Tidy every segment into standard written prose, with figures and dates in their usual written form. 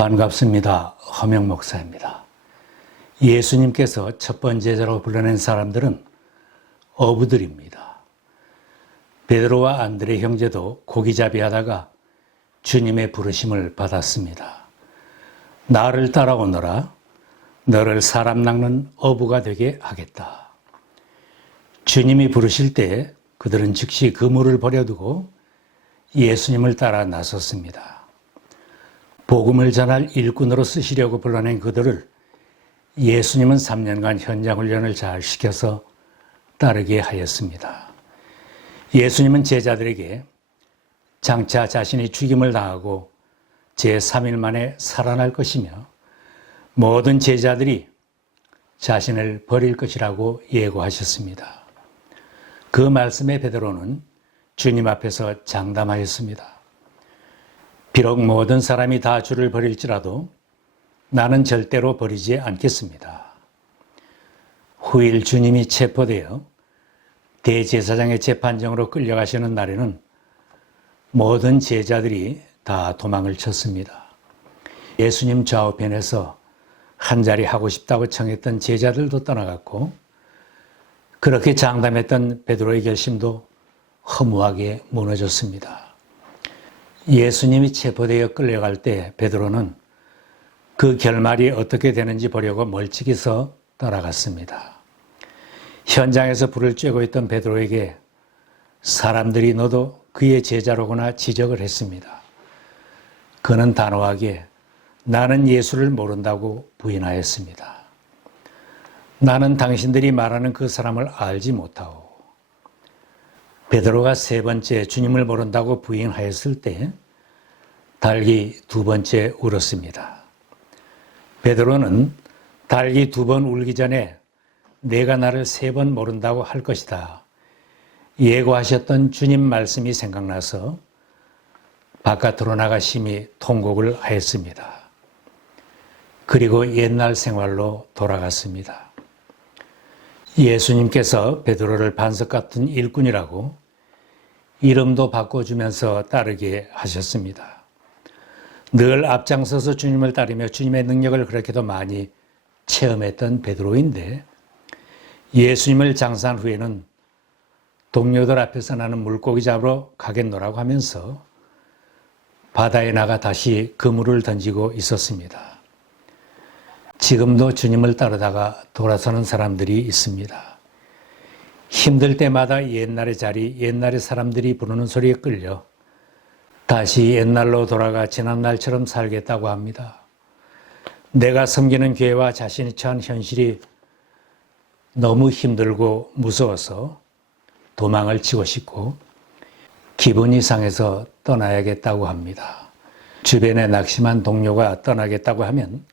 반갑습니다. 허명 목사입니다. 예수님께서 첫 번째 제자로 불러낸 사람들은 어부들입니다. 베드로와 안드레 형제도 고기잡이 하다가 주님의 부르심을 받았습니다. 나를 따라오너라. 너를 사람 낚는 어부가 되게 하겠다. 주님이 부르실 때 그들은 즉시 그물을 버려두고 예수님을 따라 나섰습니다. 복음을 전할 일꾼으로 쓰시려고 불러낸 그들을 예수님은 3년간 현장 훈련을 잘 시켜서 따르게 하였습니다. 예수님은 제자들에게 장차 자신이 죽임을 당하고 제3일 만에 살아날 것이며 모든 제자들이 자신을 버릴 것이라고 예고하셨습니다. 그 말씀에 베드로는 주님 앞에서 장담하였습니다. 비록 모든 사람이 다 주를 버릴지라도 나는 절대로 버리지 않겠습니다. 후일 주님이 체포되어 대제사장의 재판정으로 끌려가시는 날에는 모든 제자들이 다 도망을 쳤습니다. 예수님 좌우편에서 한자리 하고 싶다고 청했던 제자들도 떠나갔고 그렇게 장담했던 베드로의 결심도 허무하게 무너졌습니다. 예수님이 체포되어 끌려갈 때 베드로는 그 결말이 어떻게 되는지 보려고 멀찍이 서 따라갔습니다. 현장에서 불을 쬐고 있던 베드로에게 사람들이 너도 그의 제자로구나 지적을 했습니다. 그는 단호하게 나는 예수를 모른다고 부인하였습니다. 나는 당신들이 말하는 그 사람을 알지 못하오. 베드로가 세 번째 주님을 모른다고 부인하였을 때 닭이 두 번째 울었습니다. 베드로는 닭이 두 번 울기 전에 내가 나를 세 번 모른다고 할 것이다 예고하셨던 주님 말씀이 생각나서 바깥으로 나가 심히 통곡을 하였습니다. 그리고 옛날 생활로 돌아갔습니다. 예수님께서 베드로를 반석 같은 일꾼이라고 이름도 바꿔주면서 따르게 하셨습니다. 늘 앞장서서 주님을 따르며 주님의 능력을 그렇게도 많이 체험했던 베드로인데 예수님을 장사한 후에는 동료들 앞에서 나는 물고기 잡으러 가겠노라고 하면서 바다에 나가 다시 그물을 던지고 있었습니다. 지금도 주님을 따르다가 돌아서는 사람들이 있습니다. 힘들 때마다 옛날의 자리, 옛날의 사람들이 부르는 소리에 끌려 다시 옛날로 돌아가 지난날처럼 살겠다고 합니다. 내가 섬기는 교회와 자신이 처한 현실이 너무 힘들고 무서워서 도망을 치고 싶고 기분이 상해서 떠나야겠다고 합니다. 주변에 낙심한 동료가 떠나겠다고 하면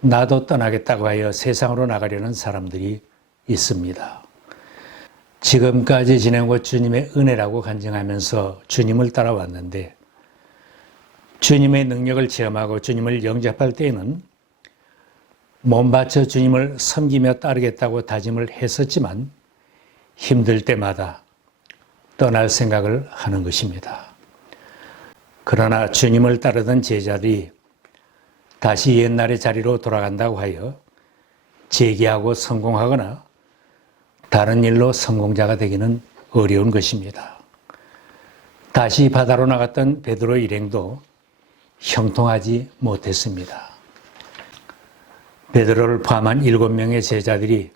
나도 떠나겠다고 하여 세상으로 나가려는 사람들이 있습니다. 지금까지 지낸 것 주님의 은혜라고 간증하면서 주님을 따라왔는데 주님의 능력을 체험하고 주님을 영접할 때에는 몸 바쳐 주님을 섬기며 따르겠다고 다짐을 했었지만 힘들 때마다 떠날 생각을 하는 것입니다. 그러나 주님을 따르던 제자들이 다시 옛날의 자리로 돌아간다고 하여 재기하고 성공하거나 다른 일로 성공자가 되기는 어려운 것입니다. 다시 바다로 나갔던 베드로의 일행도 형통하지 못했습니다. 베드로를 포함한 7명의 제자들이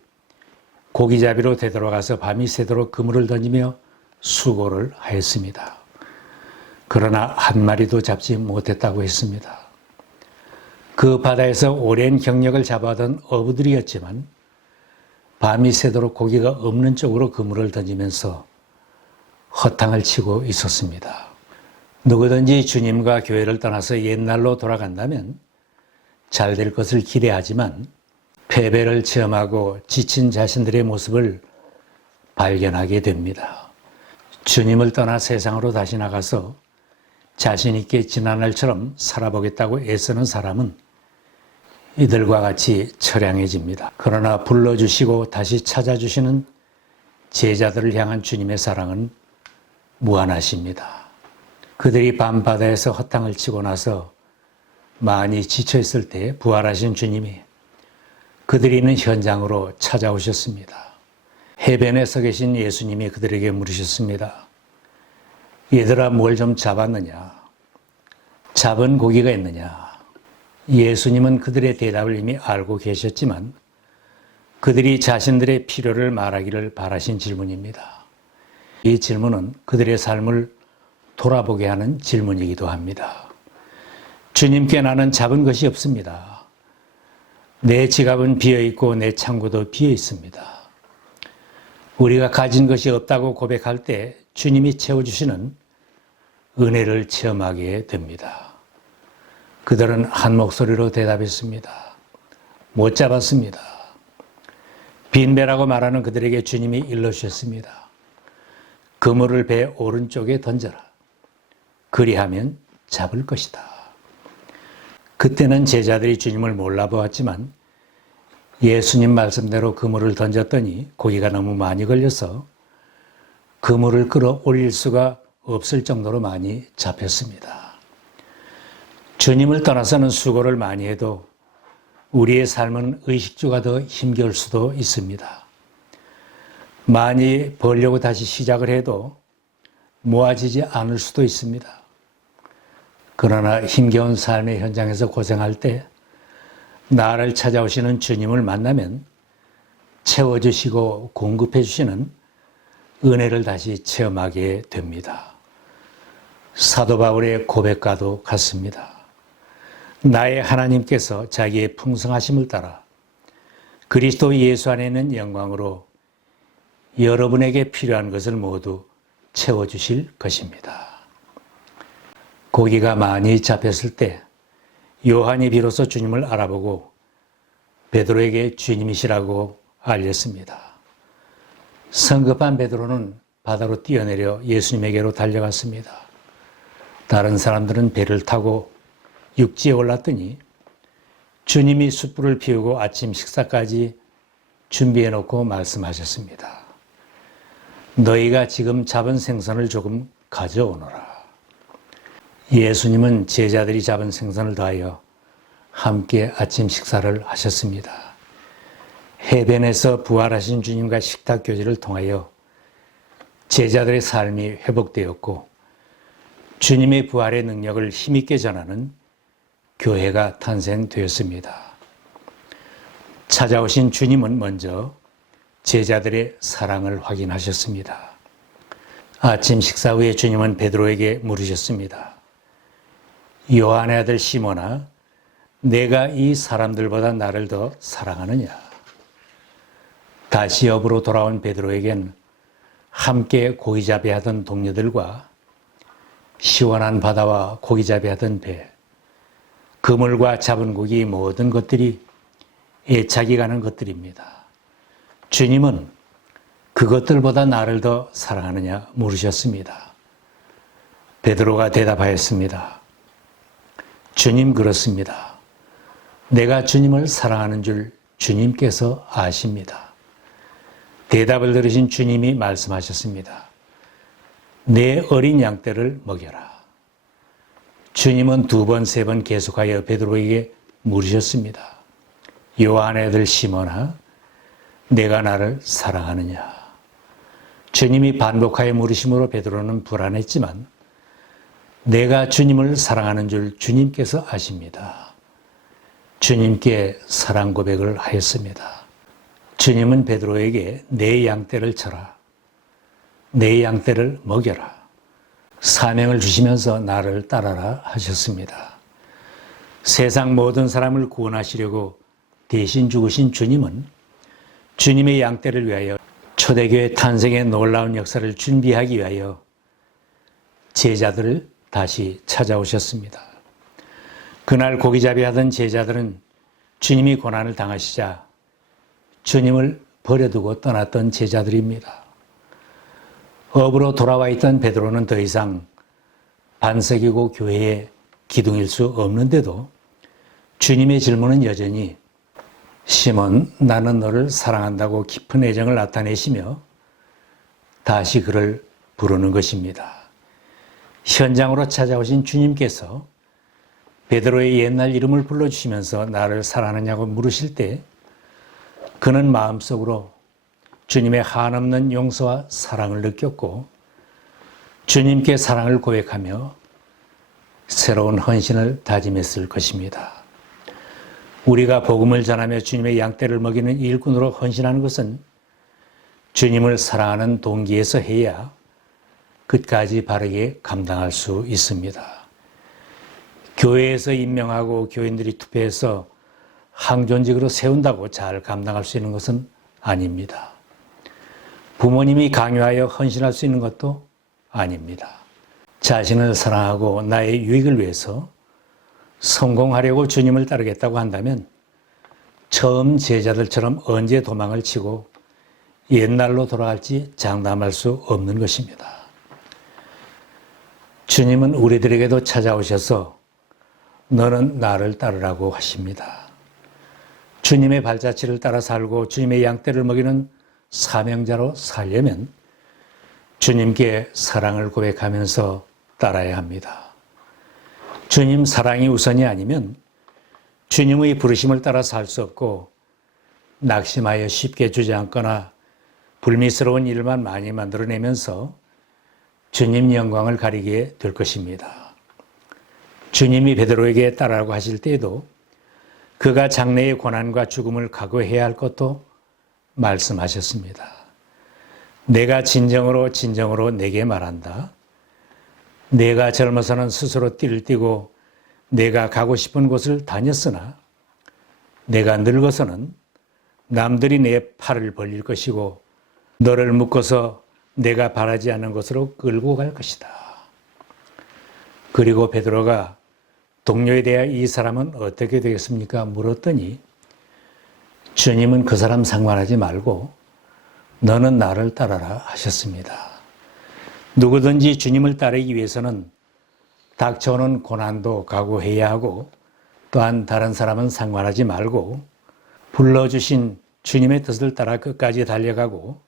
고기잡이로 되돌아가서 밤이 새도록 그물을 던지며 수고를 하였습니다. 그러나 한 마리도 잡지 못했다고 했습니다. 그 바다에서 오랜 경력을 잡아던 어부들이었지만 밤이 새도록 고기가 없는 쪽으로 그물을 던지면서 허탕을 치고 있었습니다. 누구든지 주님과 교회를 떠나서 옛날로 돌아간다면 잘 될 것을 기대하지만 패배를 체험하고 지친 자신들의 모습을 발견하게 됩니다. 주님을 떠나 세상으로 다시 나가서 자신 있게 지난날처럼 살아보겠다고 애쓰는 사람은 이들과 같이 처량해집니다. 그러나 불러주시고 다시 찾아주시는 제자들을 향한 주님의 사랑은 무한하십니다. 그들이 밤바다에서 허탕을 치고 나서 많이 지쳐있을 때 부활하신 주님이 그들이 있는 현장으로 찾아오셨습니다. 해변에 서 계신 예수님이 그들에게 물으셨습니다. 얘들아, 뭘 좀 잡았느냐? 잡은 고기가 있느냐? 예수님은 그들의 대답을 이미 알고 계셨지만 그들이 자신들의 필요를 말하기를 바라신 질문입니다. 이 질문은 그들의 삶을 돌아보게 하는 질문이기도 합니다. 주님께 나는 잡은 것이 없습니다. 내 지갑은 비어있고 내 창고도 비어있습니다. 우리가 가진 것이 없다고 고백할 때 주님이 채워주시는 은혜를 체험하게 됩니다. 그들은 한 목소리로 대답했습니다. 못 잡았습니다. 빈배라고 말하는 그들에게 주님이 일러주셨습니다. 그물을 배 오른쪽에 던져라. 그리하면 잡을 것이다. 그때는 제자들이 주님을 몰라보았지만 예수님 말씀대로 그물을 던졌더니 고기가 너무 많이 걸려서 그물을 끌어올릴 수가 없을 정도로 많이 잡혔습니다. 주님을 떠나서는 수고를 많이 해도 우리의 삶은 의식주가 더 힘겨울 수도 있습니다. 많이 벌려고 다시 시작을 해도 모아지지 않을 수도 있습니다. 그러나 힘겨운 삶의 현장에서 고생할 때 나를 찾아오시는 주님을 만나면 채워주시고 공급해 주시는 은혜를 다시 체험하게 됩니다. 사도 바울의 고백과도 같습니다. 나의 하나님께서 자기의 풍성하심을 따라 그리스도 예수 안에 있는 영광으로 여러분에게 필요한 것을 모두 채워주실 것입니다. 고기가 많이 잡혔을 때 요한이 비로소 주님을 알아보고 베드로에게 주님이시라고 알렸습니다. 성급한 베드로는 바다로 뛰어내려 예수님에게로 달려갔습니다. 다른 사람들은 배를 타고 육지에 올랐더니 주님이 숯불을 피우고 아침 식사까지 준비해 놓고 말씀하셨습니다. 너희가 지금 잡은 생선을 조금 가져오너라. 예수님은 제자들이 잡은 생선을 더하여 함께 아침 식사를 하셨습니다. 해변에서 부활하신 주님과 식탁 교제를 통하여 제자들의 삶이 회복되었고 주님의 부활의 능력을 힘있게 전하는 교회가 탄생되었습니다. 찾아오신 주님은 먼저 제자들의 사랑을 확인하셨습니다. 아침 식사 후에 주님은 베드로에게 물으셨습니다. 요한의 아들 시몬아, 내가 이 사람들보다 나를 더 사랑하느냐? 다시 업으로 돌아온 베드로에겐 함께 고기잡이 하던 동료들과 시원한 바다와 고기잡이 하던 배, 그물과 잡은 고기 모든 것들이 애착이 가는 것들입니다. 주님은 그것들보다 나를 더 사랑하느냐 물으셨습니다. 베드로가 대답하였습니다. 주님, 그렇습니다. 내가 주님을 사랑하는 줄 주님께서 아십니다. 대답을 들으신 주님이 말씀하셨습니다. 내 어린 양떼를 먹여라. 주님은 2번, 3번 계속하여 베드로에게 물으셨습니다. 요한의 아들 시몬아, 내가 나를 사랑하느냐? 주님이 반복하여 물으심으로 베드로는 불안했지만 내가 주님을 사랑하는 줄 주님께서 아십니다. 주님께 사랑 고백을 하였습니다. 주님은 베드로에게 내 양떼를 쳐라. 내 양떼를 먹여라. 사명을 주시면서 나를 따라라 하셨습니다. 세상 모든 사람을 구원하시려고 대신 죽으신 주님은 주님의 양떼를 위하여 초대교회 탄생의 놀라운 역사를 준비하기 위하여 제자들을 다시 찾아오셨습니다. 그날 고기잡이 하던 제자들은 주님이 고난을 당하시자 주님을 버려두고 떠났던 제자들입니다. 업으로 돌아와 있던 베드로는 더 이상 반석이고 교회의 기둥일 수 없는데도 주님의 질문은 여전히 시몬, 나는 너를 사랑한다고 깊은 애정을 나타내시며 다시 그를 부르는 것입니다. 현장으로 찾아오신 주님께서 베드로의 옛날 이름을 불러주시면서 나를 사랑하느냐고 물으실 때 그는 마음속으로 주님의 한없는 용서와 사랑을 느꼈고 주님께 사랑을 고백하며 새로운 헌신을 다짐했을 것입니다. 우리가 복음을 전하며 주님의 양떼를 먹이는 일꾼으로 헌신하는 것은 주님을 사랑하는 동기에서 해야 끝까지 바르게 감당할 수 있습니다. 교회에서 임명하고 교인들이 투표해서 항존직으로 세운다고 잘 감당할 수 있는 것은 아닙니다. 부모님이 강요하여 헌신할 수 있는 것도 아닙니다. 자신을 사랑하고 나의 유익을 위해서 성공하려고 주님을 따르겠다고 한다면 처음 제자들처럼 언제 도망을 치고 옛날로 돌아갈지 장담할 수 없는 것입니다. 주님은 우리들에게도 찾아오셔서 너는 나를 따르라고 하십니다. 주님의 발자취를 따라 살고 주님의 양떼를 먹이는 사명자로 살려면 주님께 사랑을 고백하면서 따라야 합니다. 주님 사랑이 우선이 아니면 주님의 부르심을 따라 살 수 없고 낙심하여 쉽게 주저앉거나 불미스러운 일만 많이 만들어내면서 주님 영광을 가리게 될 것입니다. 주님이 베드로에게 따르라고 하실 때에도 그가 장래의 고난과 죽음을 각오해야 할 것도 말씀하셨습니다. 내가 진정으로 내게 말한다. 내가 젊어서는 스스로 띠를 띠고 내가 가고 싶은 곳을 다녔으나 내가 늙어서는 남들이 내 팔을 벌릴 것이고 너를 묶어서 내가 바라지 않는 곳으로 끌고 갈 것이다. 그리고 베드로가 동료에 대하여 이 사람은 어떻게 되겠습니까? 물었더니 주님은 그 사람 상관하지 말고 너는 나를 따라라 하셨습니다. 누구든지 주님을 따르기 위해서는 닥쳐오는 고난도 각오해야 하고 또한 다른 사람은 상관하지 말고 불러주신 주님의 뜻을 따라 끝까지 달려가고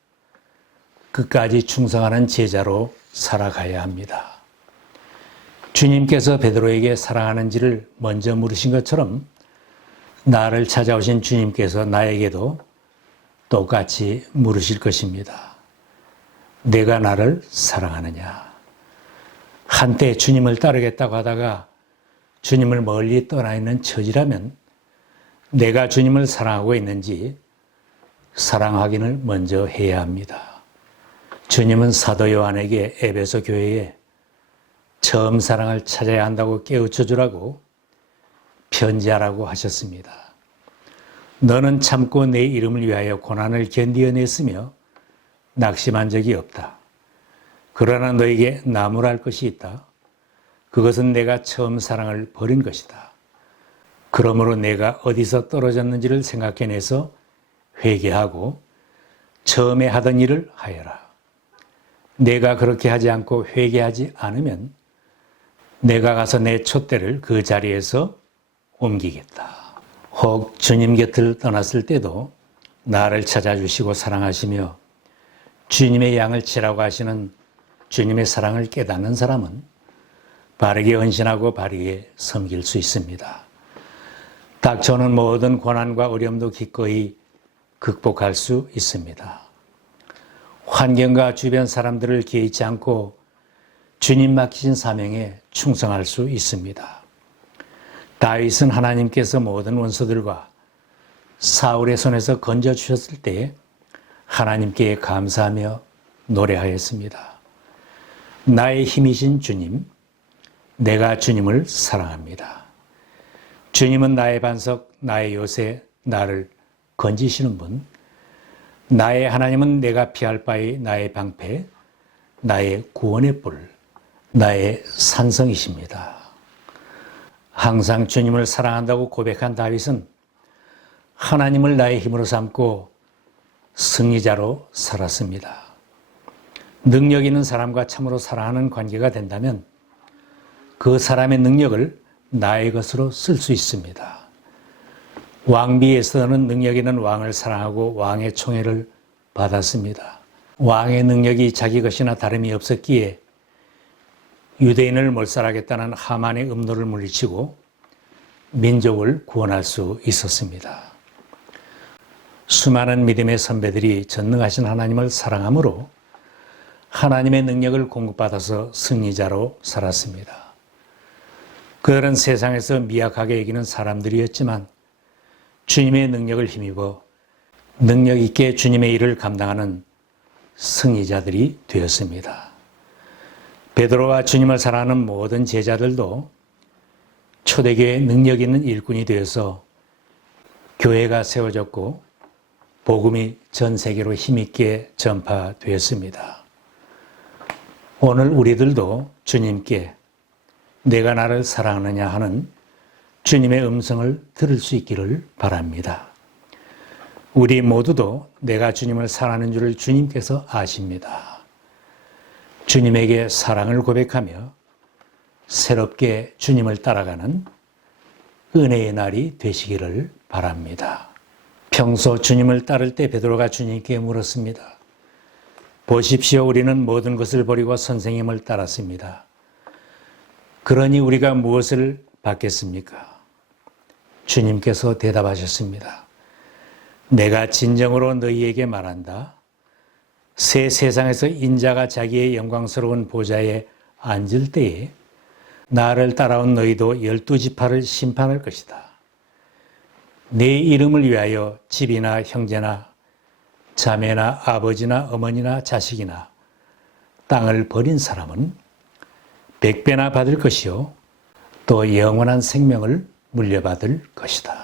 끝까지 충성하는 제자로 살아가야 합니다. 주님께서 베드로에게 사랑하는지를 먼저 물으신 것처럼 나를 찾아오신 주님께서 나에게도 똑같이 물으실 것입니다. 내가 나를 사랑하느냐? 한때 주님을 따르겠다고 하다가 주님을 멀리 떠나 있는 처지라면 내가 주님을 사랑하고 있는지 사랑 확인을 먼저 해야 합니다. 주님은 사도 요한에게 에베소 교회에 처음 사랑을 찾아야 한다고 깨우쳐 주라고 편지하라고 하셨습니다. 너는 참고 내 이름을 위하여 고난을 견디어냈으며 낙심한 적이 없다. 그러나 너에게 나무랄 것이 있다. 그것은 내가 처음 사랑을 버린 것이다. 그러므로 내가 어디서 떨어졌는지를 생각해내서 회개하고 처음에 하던 일을 하여라. 내가 그렇게 하지 않고 회개하지 않으면 내가 가서 내 촛대를 그 자리에서 옮기겠다. 혹 주님 곁을 떠났을 때도 나를 찾아주시고 사랑하시며 주님의 양을 치라고 하시는 주님의 사랑을 깨닫는 사람은 바르게 헌신하고 바르게 섬길 수 있습니다. 닥쳐오는 모든 고난과 어려움도 기꺼이 극복할 수 있습니다. 환경과 주변 사람들을 개의치 않고 주님 맡기신 사명에 충성할 수 있습니다. 다윗은 하나님께서 모든 원수들과 사울의 손에서 건져주셨을 때 하나님께 감사하며 노래하였습니다. 나의 힘이신 주님, 내가 주님을 사랑합니다. 주님은 나의 반석, 나의 요새, 나를 건지시는 분, 나의 하나님은 내가 피할 바의 나의 방패, 나의 구원의 뿔, 나의 산성이십니다. 항상 주님을 사랑한다고 고백한 다윗은 하나님을 나의 힘으로 삼고 승리자로 살았습니다. 능력 있는 사람과 참으로 사랑하는 관계가 된다면 그 사람의 능력을 나의 것으로 쓸 수 있습니다. 왕비에서는 능력 있는 왕을 사랑하고 왕의 총애를 받았습니다. 왕의 능력이 자기 것이나 다름이 없었기에 유대인을 몰살하겠다는 하만의 음노를 물리치고 민족을 구원할 수 있었습니다. 수많은 믿음의 선배들이 전능하신 하나님을 사랑함으로 하나님의 능력을 공급받아서 승리자로 살았습니다. 그들은 세상에서 미약하게 여기는 사람들이었지만 주님의 능력을 힘입어 능력 있게 주님의 일을 감당하는 승리자들이 되었습니다. 베드로와 주님을 사랑하는 모든 제자들도 초대교회의 능력 있는 일꾼이 되어서 교회가 세워졌고 복음이 전 세계로 힘있게 전파되었습니다. 오늘 우리들도 주님께 내가 나를 사랑하느냐 하는 주님의 음성을 들을 수 있기를 바랍니다. 우리 모두도 내가 주님을 사랑하는 줄을 주님께서 아십니다. 주님에게 사랑을 고백하며 새롭게 주님을 따라가는 은혜의 날이 되시기를 바랍니다. 평소 주님을 따를 때 베드로가 주님께 물었습니다. 보십시오, 우리는 모든 것을 버리고 선생님을 따랐습니다. 그러니 우리가 무엇을 받겠습니까? 주님께서 대답하셨습니다. 내가 진정으로 너희에게 말한다. 새 세상에서 인자가 자기의 영광스러운 보좌에 앉을 때에 나를 따라온 너희도 12지파를 심판할 것이다. 내 이름을 위하여 집이나 형제나 자매나 아버지나 어머니나 자식이나 땅을 버린 사람은 100배나 받을 것이요 또 영원한 생명을 물려받을 것이다.